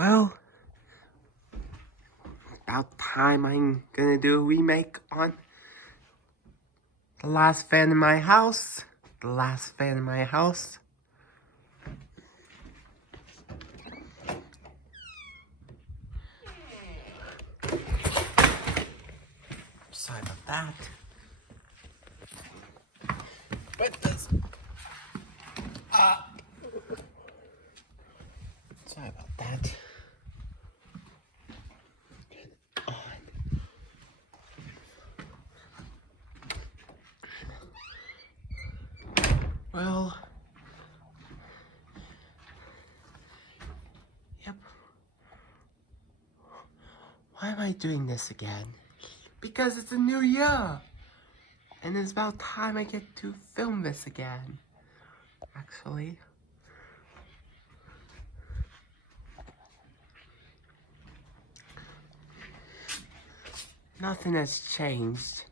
Well, about time I'm gonna do a remake on the last fan in my house. The last fan in my house. Sorry about that. Put this up. Sorry about that. On. Well, yep. Why am I doing this again? Because it's a new year. And it's about time I get to film this again. Actually. Nothing has changed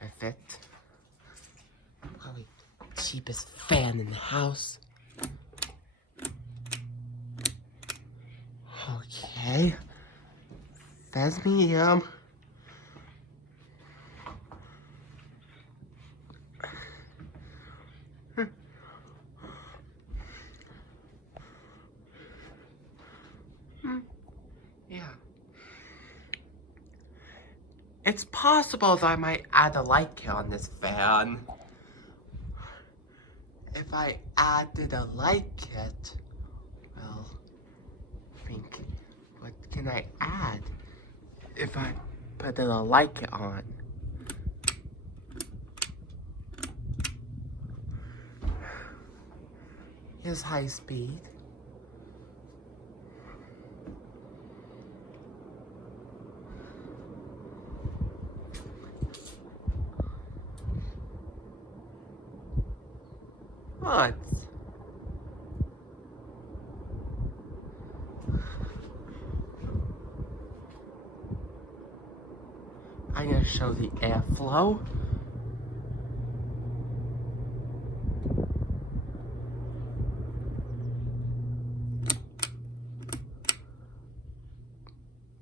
with it. Probably the cheapest fan in the house. Okay. That's medium. Yeah. It's possible that I might add a light kit on this fan. If I added a light kit, well, think, what can I add if I put a light kit on? Here's high speed. What? I'm gonna show the airflow.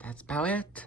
That's about it.